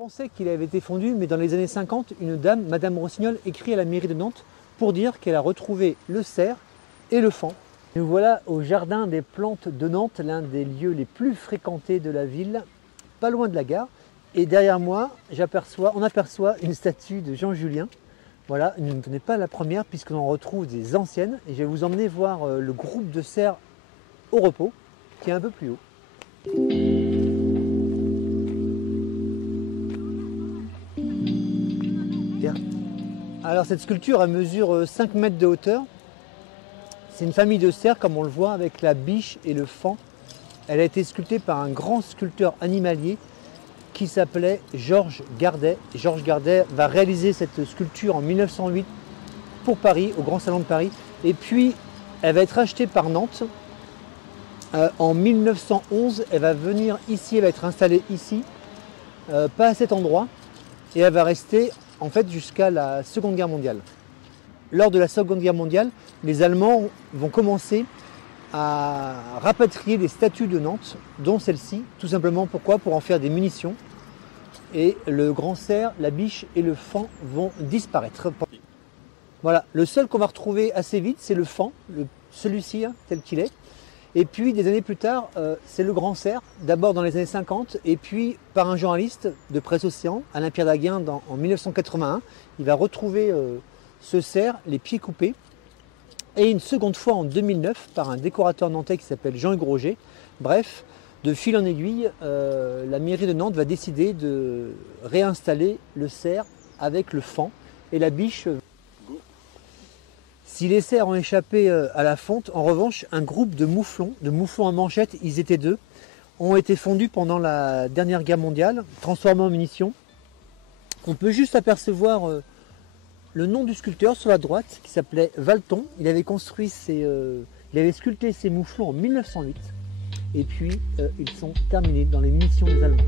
On pensait qu'il avait été fondu, mais dans les années 50, une dame, Madame Rossignol, écrit à la mairie de Nantes pour dire qu'elle a retrouvé le cerf et le faon. Nous voilà au jardin des plantes de Nantes, l'un des lieux les plus fréquentés de la ville, pas loin de la gare. Et derrière moi, on aperçoit une statue de Jean Julien. Voilà, ce n'est pas la première puisqu'on en retrouve des anciennes. Et je vais vous emmener voir le groupe de cerfs au repos, qui est un peu plus haut. Alors cette sculpture, elle mesure 5 mètres de hauteur. C'est une famille de cerfs, comme on le voit, avec la biche et le faon. Elle a été sculptée par un grand sculpteur animalier qui s'appelait Georges Gardet. Georges Gardet va réaliser cette sculpture en 1908 pour Paris, au Grand Salon de Paris. Et puis, elle va être achetée par Nantes. En 1911, elle va venir ici, elle va être installée ici, pas à cet endroit. Et elle va rester en fait jusqu'à la Seconde Guerre mondiale. Lors de la Seconde Guerre mondiale, les Allemands vont commencer à rapatrier les statues de Nantes, dont celle-ci, tout simplement pourquoi? Pour en faire des munitions. Et le grand cerf, la biche et le faon vont disparaître. Voilà, le seul qu'on va retrouver assez vite, c'est le faon, celui-ci hein, tel qu'il est. Et puis des années plus tard, c'est le grand cerf, d'abord dans les années 50, et puis par un journaliste de Presse Océan, Alain-Pierre Daguin, en 1981, il va retrouver ce cerf, les pieds coupés. Et une seconde fois en 2009, par un décorateur nantais qui s'appelle Jean-Hugues Roger. Bref, de fil en aiguille, la mairie de Nantes va décider de réinstaller le cerf avec le faon et la biche. Si les cerfs ont échappé à la fonte, en revanche, un groupe de mouflons à manchette, ils étaient 2, ont été fondus pendant la dernière guerre mondiale, transformés en munitions. On peut juste apercevoir le nom du sculpteur sur la droite, qui s'appelait Valton. Il avait sculpté ces mouflons en 1908. Et puis, ils sont terminés dans les munitions des Allemands.